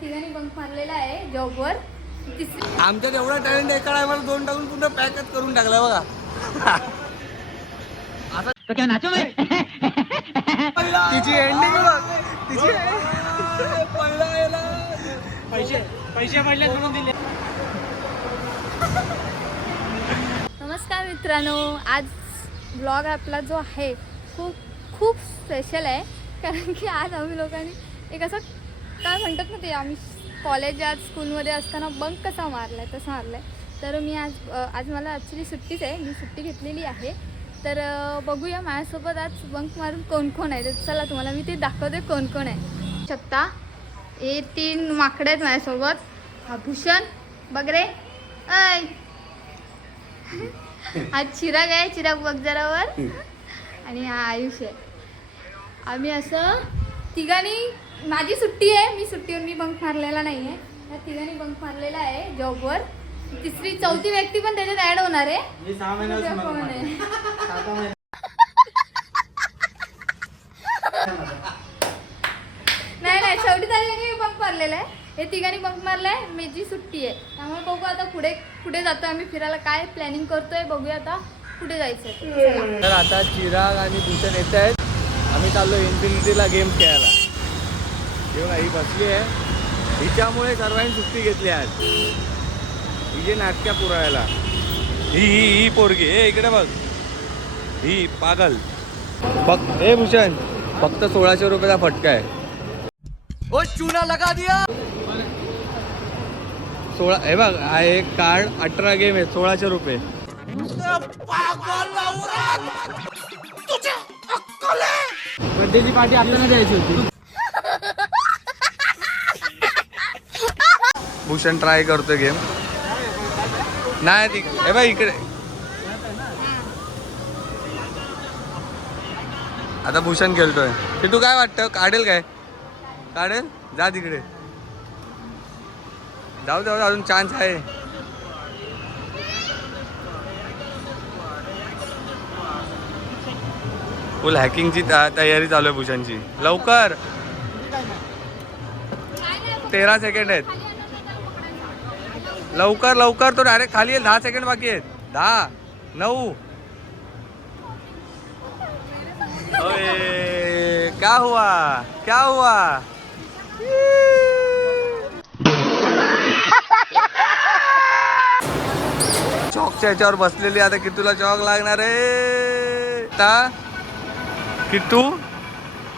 तिघांनी बंक मारलेला आहे जॉबवर तिसरी आमच्यात एवढा टॅलेंट एका टायमाला दोन टाकून पुन्हा पॅकच करून टाकला बघा. तिची एंडिंग बघ. तिची पैसे पैसे पडले म्हणून दिले. नमस्कार मित्रांनो आज ब्लॉग आपला जो आहे खूप खूप स्पेशल आहे. कारण की आज आम्ही लोकांनी एक असं काय म्हणतात ना ते आम्ही कॉलेज आज स्कूलमध्ये असताना बंक कसा मारला आहे तसा मारला आहे तर मी आज आज मला ॲक्च्युली सुट्टीच आहे मी सुट्टी घेतलेली आहे. तर बघूया माझ्यासोबत आज बंक मारून कोण कोण आहे. तर चला तुम्हाला मी ते दाखवते कोण कोण आहे. शकता हे तीन माकडे आहेत माझ्यासोबत. हा भूषण बघ रे. ऐ. हा चिराग आहे चिराग बघ जरा वर. आणि हा आयुष आहे. आम्ही असं तिघांनी माझी सुट्टी आहे मी सुट्टीवर मी बंक मारलेला नाही आहे या तिघांनी बंक मारलेला आहे जॉबवर तिसरी चौथी व्यक्ती पण त्याच्यात ऍड होणार आहे. नाही नाही शेवटी तरी बंक मारलेला आहे. हे तिघांनी बंक मारलाय माझी सुट्टी आहे. त्यामुळे बघू आता पुढे पुढे जातो आम्ही फिरायला काय प्लॅनिंग करतोय बघूया आता कुठे जायचं. तर आता चिराग आणि भूषण येत आहेत. आम्ही चाललो इन्फिनिटीला गेम खेळायला. येऊन ही बसली आहे. हिच्यामुळे सर्वांनी सुट्टी घेतली आज. ही जे नाटक्या पुरायला. ही ही ही पोरगी. ए इकडे बघ. ही पागल. फक्त हे भूषण फक्त सोळाशे रुपयाचा फटका आहे. ओ चुना लगा दिया. सोळा हे बघ हा एक कार्ड अठरा गेम आहे सोळाशे रुपये. बर्थडेची पार्टी आपल्याला द्यायची होती. भूषण ट्राय करतोय गेम नाही ती ए बघ इकडे. आता भूषण खेळतोय. ते तू काय वाटतं? काढेल काय? काढेल? जा तिकडे. जाऊ जाऊ अजून चान्स आहे. फुल हॅकिंगची तयारी चालू आहे भूषणची. लवकर. तेरा सेकंड आहेत. लवकर लवकर. तो डायरेक्ट खाली येईल. दहा सेकंड बाकी आहेत. दहा नऊ. ओए, क्या हुआ? क्या हुआ? चॉकच्या याच्यावर बसलेली आता किट्टूला चॉक लागणार आहे? आता किट्टू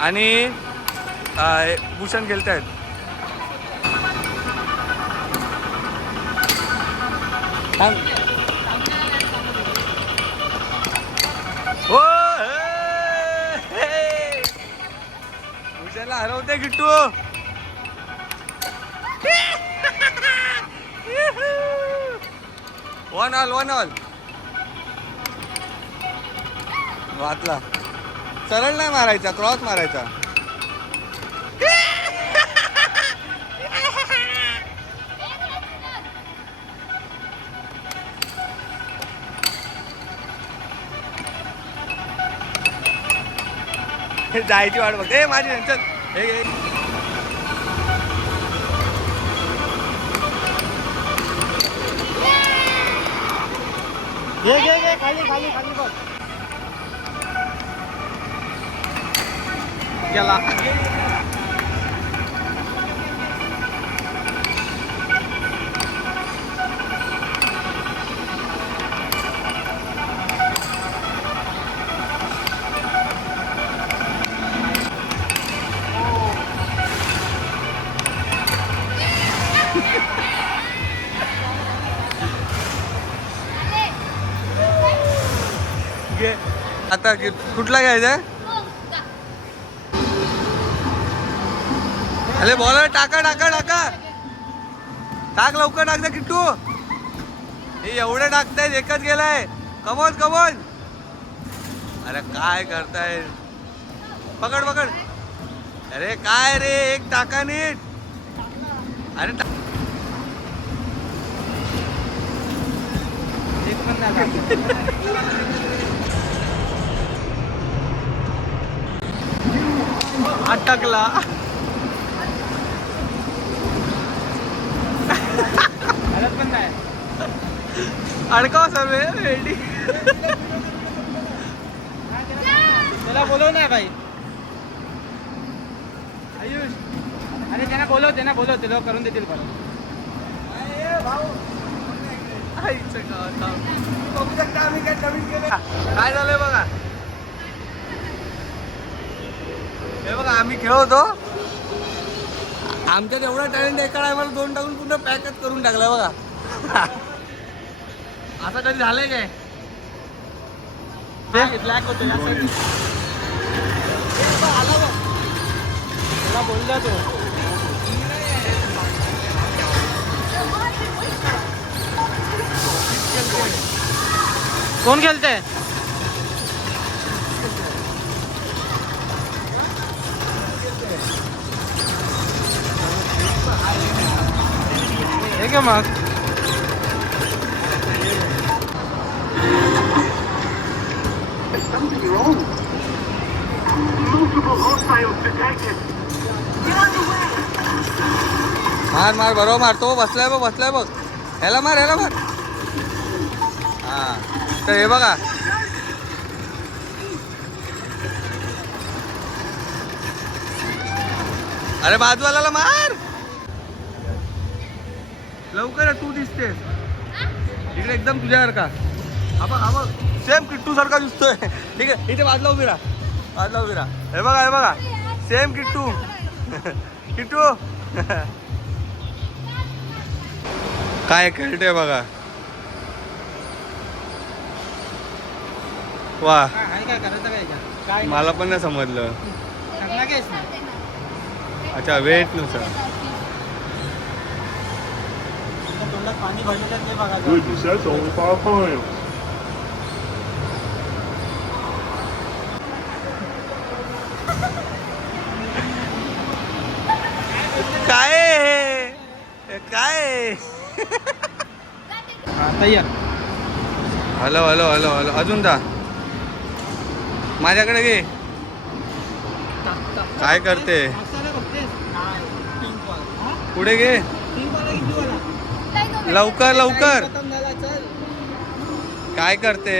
आणि भूषण भूषण खेळतायत थांब. ओ, हे, हरवते Kittu. One all one all. वाचला. सरळ नाही मारायचा क्रॉस मारायचा. जायची वाट बघते. माझी चल. हे घे घे खाली खाली खाली बघ गेला. आता कुठला घ्यायचा अरे बॉलर टाका टाका टाका. टाक लवकर टाक ना किट्टू. हे एवढे टाकतायत एकच गेलाय. कमोन कमोन अरे काय करताय? पकड पकड. अरे काय रे एक टाका नीट. अरे टा- एक पण नाही लागला. अटकला. अडकाव सर्व वेल्डिंग. त्याला बोलव ना भाई आयुष. अरे त्यांना बोलव त्यांना बोलव ते लोक करून देतील परत. काय झालंय बघा? हे बघा आम्ही खेळवतो आमच्यात एवढा टॅलेंट एका टायमाला दोन टाकून पुन्हा पॅकच करून टाकलाय बघा. असं कधी झालंय काय? ब्लॅक होतो या side. त्याला बोलला तो. कोण खेळते हे घे मग. मार मार बरोबर मारतो बसलाय बघ बसलाय बघ. ह्याला मार ह्याला मार. हा. तर हे बघा. अरे बाजूवाला मार. लवकर तू दिसतेस. इकडे एकदम तुझ्यासारखा आपण आपण सेम किट्टू सारखा दिसतोय. ठीक आहे इथे बाजूला उभी राहा. बाजूला उभी राहा. हे बघा हे बघा. सेम किट्टू. किट्टू. काय खेळते बघा. वा. मला पण नाही समजलं. अच्छा वेटनुसार only five pounds. काय हे? काय हॅलो हॅलो हॅलो हॅलो. अजून दा. माझ्याकडे घे. काय करते? पुढे घे. लवकर लवकर. काय करते?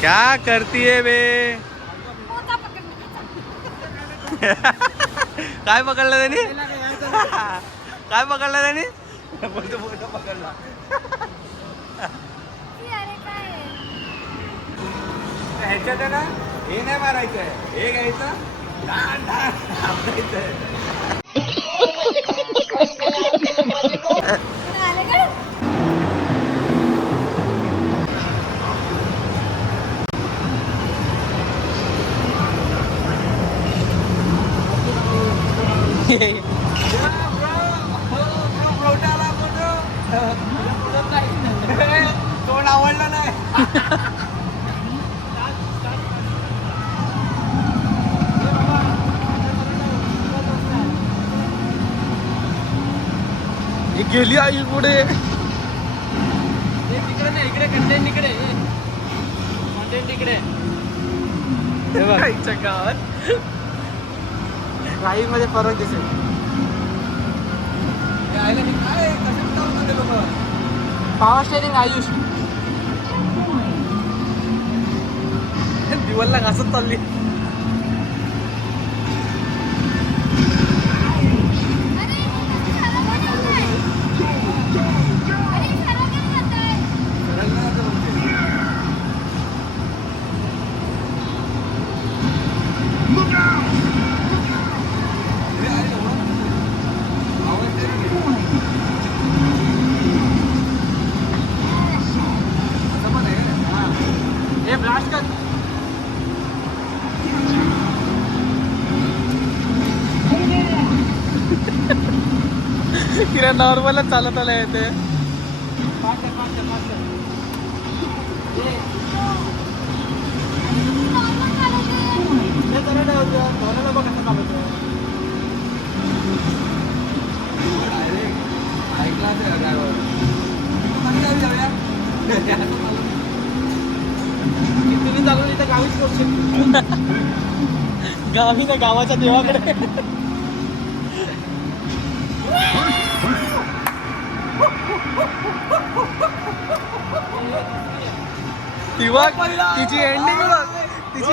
क्या करती है बे? काय पकडलं त्यांनी? काय पकडलं त्यांनी? बोलतो बोलतो पकडला. ह्याच्यात आहे ना हे नाही मारायचं आहे हे घ्यायचं ढाण ढाण आपटायचं गेली आई पुढे. इकडे कंटेंट इकडे कंटेंट इकडे. गावात राही मध्ये फरक दिसेल? Power steering Ayush. दिवसला घासत चालली हे ब्लास्ट कर तिला नॉर्मलच चालत आलं येते फास्ट कर, फास्ट कर, फास्ट कर. हे, हे जरा ठेवतं. धोरणाला बघ कसं चालवतं. ऐकला ड्रायव्हर किती चालवली तर गावीच गावी ना गावाच्या देवाकडे ती बघ तिची एंडिंग बघ. तिची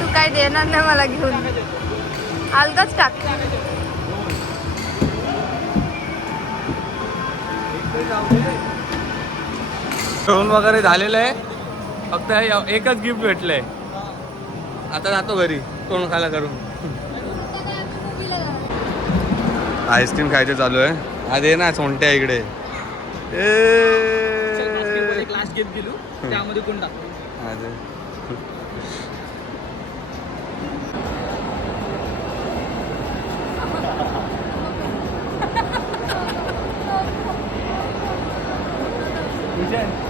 तू काय देणार नाही मला घेऊन. अलगच टाक. खेळून वगैरे झालेलं आहे. फक्त हे एकच गिफ्ट भेटलंय. आता जातो घरी. तोंड खायला करून. आईस्क्रीम खायचं चालू आहे. आज ये ना सोंट्या इकडे. ए. गेम गेलो त्यामध्ये कोण टाकतो ये.